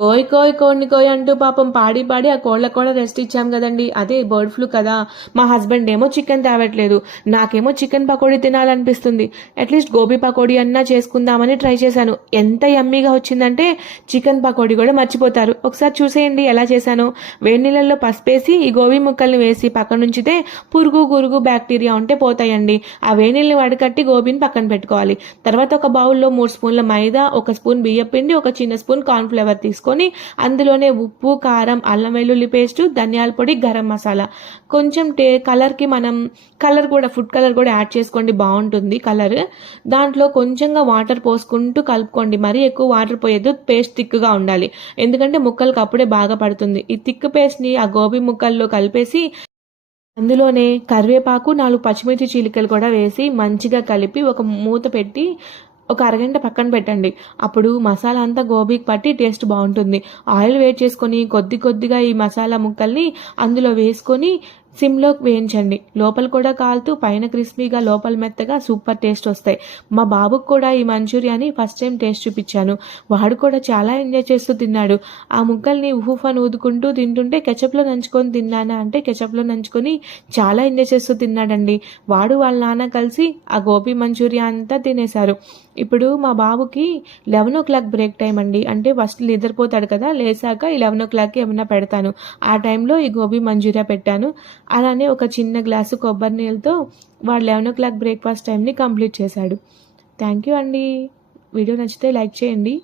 కోయ్ కోయ్ కోడిని కోయ్ అంటూ పాపం పాడి పాడి ఆ కోళ్ళకు కూడా రెస్ట్ ఇచ్చాం కదండి. అదే బర్డ్ ఫ్లూ కదా. మా హస్బెండ్ ఏమో చికెన్ తేవట్లేదు. నాకేమో చికెన్ పకోడీ తినాలనిపిస్తుంది. అట్లీస్ట్ గోబీ పకోడీ అన్నా చేసుకుందామని ట్రై చేశాను. ఎంత యమ్మీగా వచ్చిందంటే చికెన్ పకోడీ కూడా మర్చిపోతారు. ఒకసారి చూసేయండి ఎలా చేశాను. వేడి నీళ్ళల్లో పసిపేసి ఈ గోబీ ముక్కల్ని వేసి పక్కన ఉంచితే పురుగు గురుగు బ్యాక్టీరియా ఉంటే పోతాయండి. ఆ వేడి నీళ్ళని వడకట్టి గోబీని పక్కన పెట్టుకోవాలి. తర్వాత ఒక బౌల్లో మూడు స్పూన్ల మైదా ఒక స్పూన్ బియ్యం పిండి ఒక చిన్న స్పూన్ కార్న్ఫ్లవర్ తీసుకొని అందులోనే ఉప్పు కారం అల్లం వెల్లుల్లి పేస్ట్ ధనియాల పొడి గరం మసాలా. కొంచెం టే కలర్కి మనం కలర్ కూడా ఫుడ్ కలర్ కూడా యాడ్ చేసుకోండి బాగుంటుంది కలర్. దాంట్లో కొంచెంగా వాటర్ పోసుకుంటూ కలుపుకోండి. మరీ ఎక్కువ వాటర్ పోయేది పేస్ట్ థిక్గా ఉండాలి. ఎందుకంటే ముక్కలకు అప్పుడే బాగా పడుతుంది. ఈ థిక్ పేస్ట్ని ఆ గోబీ ముక్కల్లో కలిపేసి అందులోనే కరివేపాకు నాలుగు పచ్చిమిర్చి చీలికలు కూడా వేసి మంచిగా కలిపి ఒక మూత పెట్టి ఒక అరగంట పక్కన పెట్టండి. అప్పుడు మసాలా అంతా గోబీకి పట్టి టేస్ట్ బాగుంటుంది. ఆయిల్ వేడి చేసుకొని కొద్ది కొద్దిగా ఈ మసాలా ముక్కల్ని అందులో వేసుకొని సిమ్లో వేయించండి. లోపల కూడా కాలుతూ పైన క్రిస్పీగా లోపల మెత్తగా సూపర్ టేస్ట్ వస్తాయి. మా బాబుకు కూడా ఈ మంచూరియాని ఫస్ట్ టైం టేస్ట్ చూపించాను. వాడు కూడా చాలా ఎంజాయ్ చేస్తూ తిన్నాడు. ఆ ముక్కల్ని ఉఫ్ ఊదుకుంటూ తింటుంటే కెచప్లో నంచుకొని తిన్నానా అంటే కెచప్లో నంచుకొని చాలా ఎంజాయ్ చేస్తూ తిన్నాడండి. వాడు వాళ్ళ నాన్న కలిసి ఆ గోబీ మంచూరియా అంతా తినేశారు. ఇప్పుడు మా బాబుకి eleven o'clock break time అండి. అంటే ఫస్ట్ నిద్రపోతాడు కదా లేసాక ఈ లెవెన్ ఓ క్లాక్కి ఏమైనా పెడతాను. ఆ టైంలో ఈ గోబీ మంచూరియా పెట్టాను. అలానే ఒక చిన్న గ్లాసు కొబ్బరి నీళ్ళతో వాడు లెవెన్ ఓ క్లాక్ బ్రేక్ఫాస్ట్ టైంని కంప్లీట్ చేశాడు. థ్యాంక్ యూ అండి. వీడియో నచ్చితే లైక్ చేయండి.